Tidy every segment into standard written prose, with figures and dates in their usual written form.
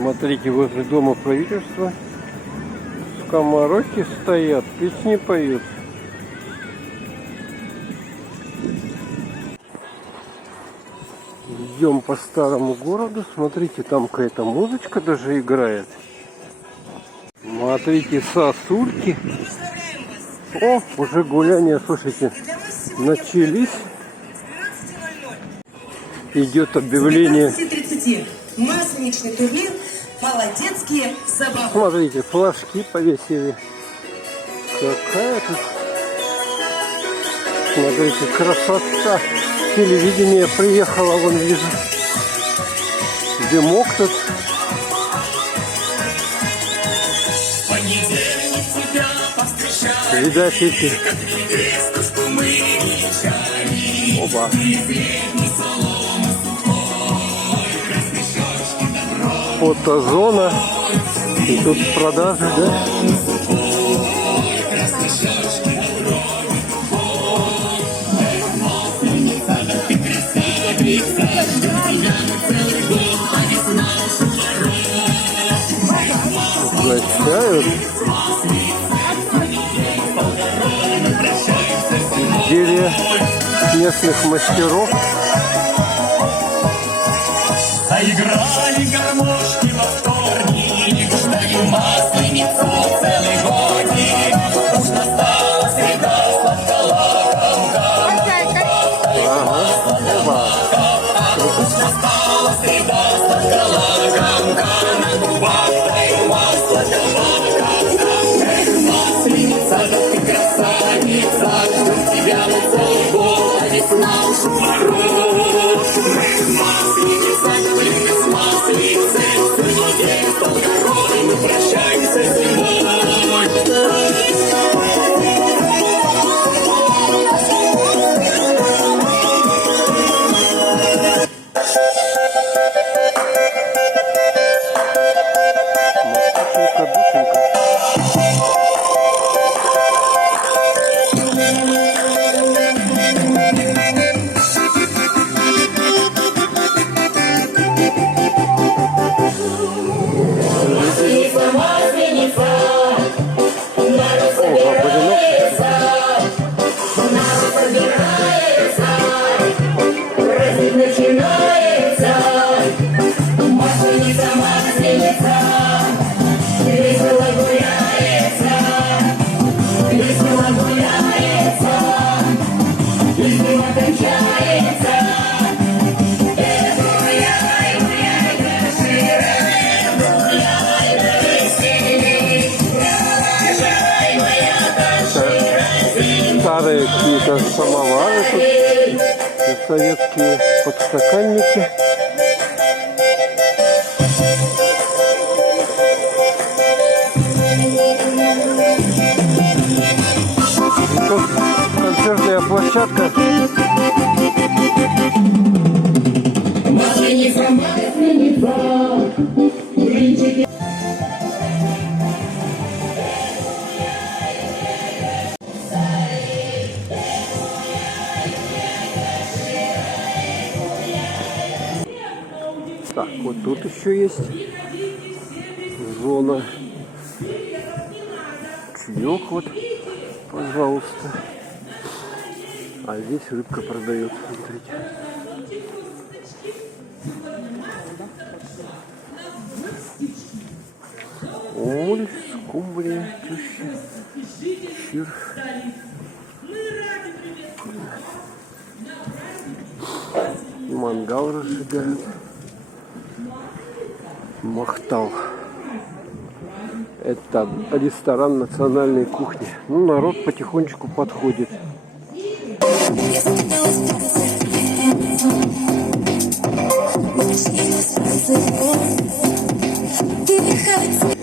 Смотрите, возле дома правительства скомороки стоят, песни поют. Идем по старому городу. Смотрите, там какая-то музычка даже играет. Смотрите, сосульки. О, уже гуляния, слушайте, начались. Идет объявление. Масленичный турнир «Молодецкие забавы». Смотрите, флажки повесили. Какая тут, смотрите, красота. Телевидение приехало, вон вижу. Дымок тут. Видать эти. Оба. Фотозона. И тут продажи, да? Угощают. Изделия местных мастеров. Заиграли гармошки во вторник, ждали масленицу целый годик. Уж настала среда сладколакомка. Уж настала среда сладколакомка. На губах тает масло колоколка. Эх, масленица, да ты красавица, ждем тебя мы целый год, а весна уж у ворот. Эх, масленица, с маслицы, сын день стал горой, мы прощаемся с зимой. Старые какие-то самовары тут, советские подстаканники. Тут концертная площадка. Так, вот тут еще есть зона. Чаек вот, пожалуйста. А здесь рыбка продается, смотрите. Оль, скумбрия, теща, чир. Мангал разжигают. Махтал. Это ресторан национальной кухни. Ну, народ потихонечку подходит.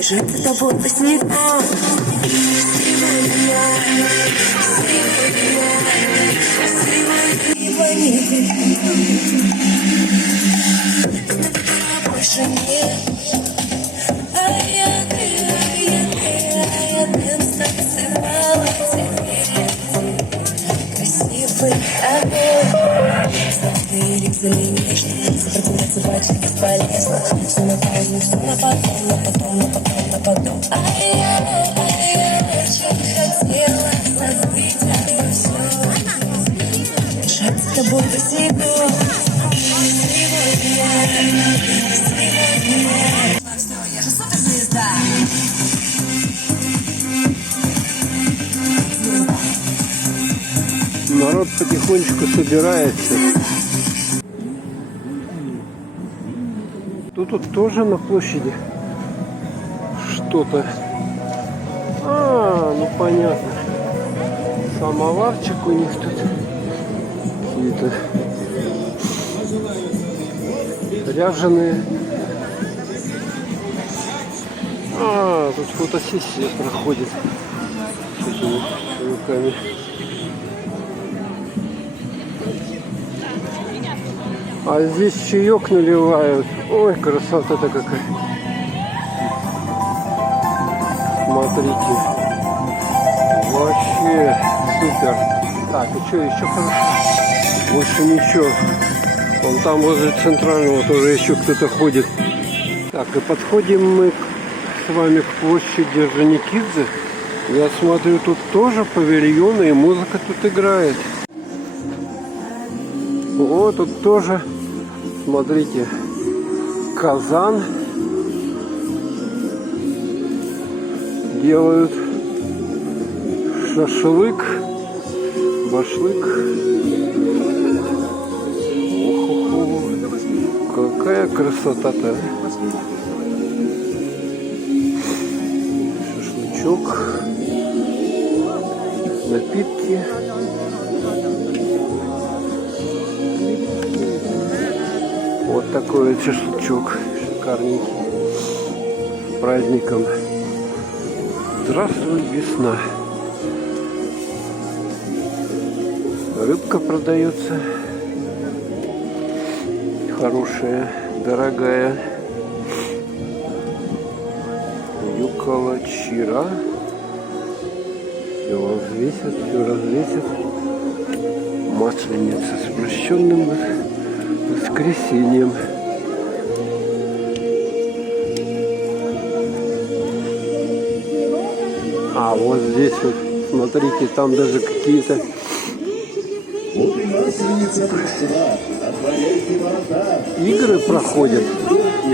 Жить с тобой по снегам. Больше нет. Красивый тобой. лирик залежно. Прогуляться больше бесполезно. Все на паузу, все на потом, на потом, на потом, на потом. Очень хотела забыть обо всем. Дышать с тобой до сих я же суперзвезда. Народ потихонечку собирается. Тут тоже на площади что-то. Ну понятно. Самоварчик у них тут. Какие-то ряженые. Тут фотосессия проходит с этими руками. А здесь чаек наливают. Ой, красота-то какая. Смотрите. Вообще супер. Так, и что, еще хорошо? Больше ничего. Вон там возле центрального тоже еще кто-то ходит. Так, и подходим мы с вами к площади Орджоникидзе. Я смотрю, тут тоже павильоны и музыка тут играет. Вот тут тоже, смотрите, казан делают, шашлык, башлык. Ох-охо, какая красота-то. Шашлычок, напитки. Вот такой вот шашлычок шикарненький. С праздником. Здравствуй, весна. Рыбка продается. Хорошая, дорогая. Юкалачира. Все развесят. Масленица с прощенным воскресеньем. А вот здесь вот, смотрите, там даже какие-то игры проходят.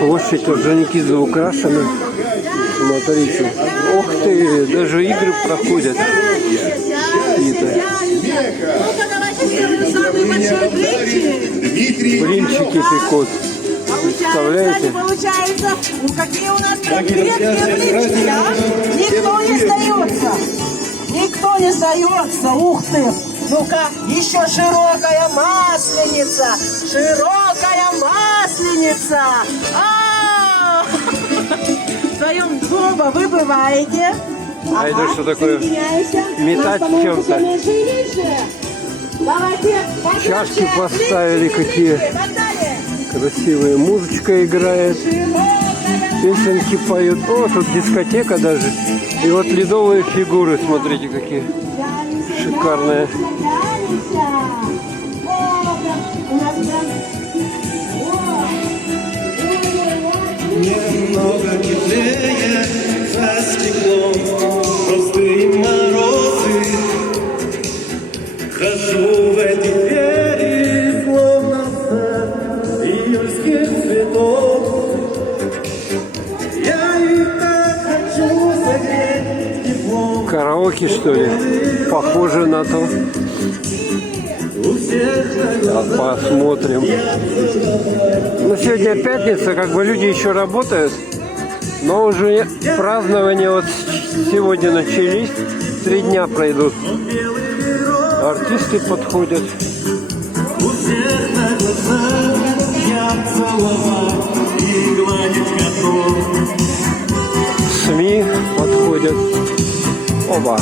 Площадь Орджоникидзе украшена. Смотрите. Ох ты, даже игры проходят. Какие-то. Блинчики пекут. Представляете? Получается, какие у нас конкретные блинчики, а? Никто не сдается. Никто не сдается. Ух ты. Ну-ка, еще широкая масленица. Широкая масленица. Вдвоем оба вы бываете. А это что такое? Метать чем-то. Чашки поставили какие. Красивая музычка играет. Песенки поют. О, тут дискотека даже. И вот ледовые фигуры, смотрите, какие шикарные. Немного теплее за стеклом, простые морозы. Хожу в эти двери, словно сад июльских цветов. Я их так хочу согреть теплом. Караоке, что ли? Похоже на то. Посмотрим. Ну, сегодня пятница, как бы люди еще работают, но уже празднования вот сегодня начались, 3 дня пройдут. Артисты подходят. У всех на глазах я целовал и гладить готов. СМИ подходят. Оба.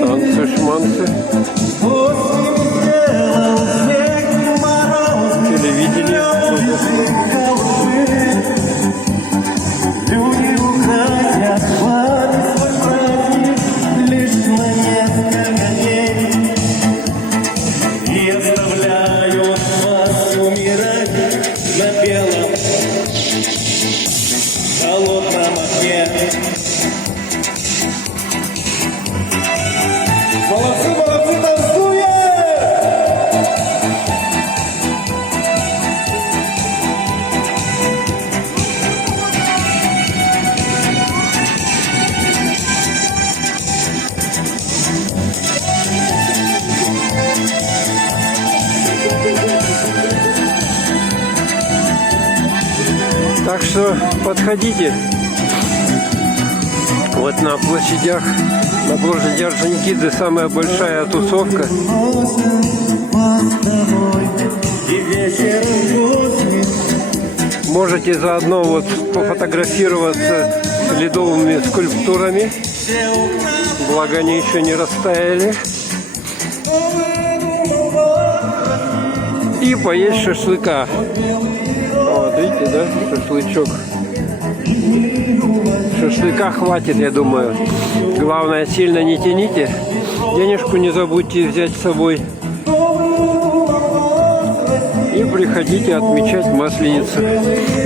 Танцы-шманцы. Телевидение. Люди уходят. что подходите. Вот на площадях Орджоникидзе самая большая тусовка. И вечером осень. Можете заодно вот пофотографироваться с ледовыми скульптурами. Благо они еще не растаяли. И поесть шашлыка. Вот видите, да, шашлычок. Шашлыка хватит, я думаю. Главное, сильно не тяните. Денежку не забудьте взять с собой. И приходите отмечать Масленицу.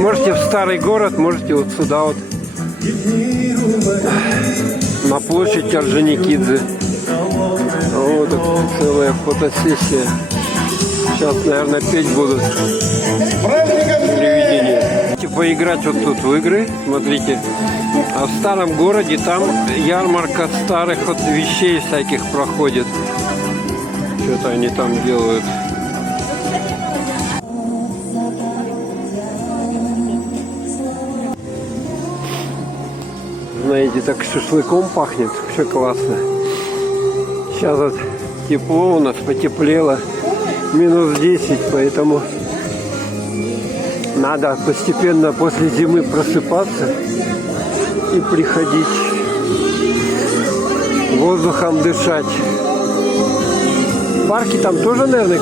Можете в старый город, можете вот сюда вот. На площадь Орджоникидзе. Вот это целая фотосессия. Сейчас, наверное, петь будут. Телевидение. Хотите поиграть вот тут в игры, смотрите. А в старом городе там ярмарка старых вот вещей всяких проходит. Что-то они там делают. Знаете, так шашлыком пахнет, все классно. Сейчас вот тепло у нас, потеплело, минус 10, поэтому надо постепенно после зимы просыпаться и приходить, воздухом дышать. В парке там тоже, наверное,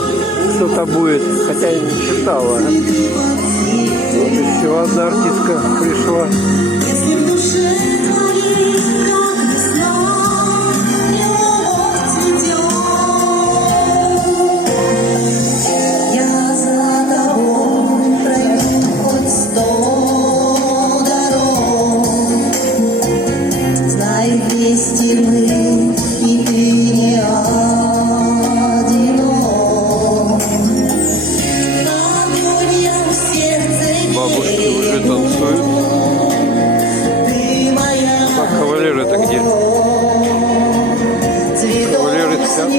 что-то будет, хотя я не читала. Вот еще одна артистка пришла. Бабушки уже танцуют. А кавалеры-то где? Кавалеры спят.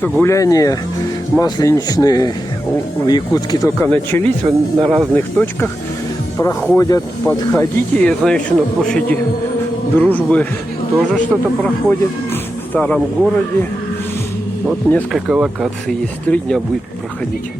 Гуляния масленичные в Якутске только начались, на разных точках проходят. Подходите, я знаю, что на площади Дружбы тоже что-то проходит, в старом городе. Вот несколько локаций есть, 3 дня будет проходить.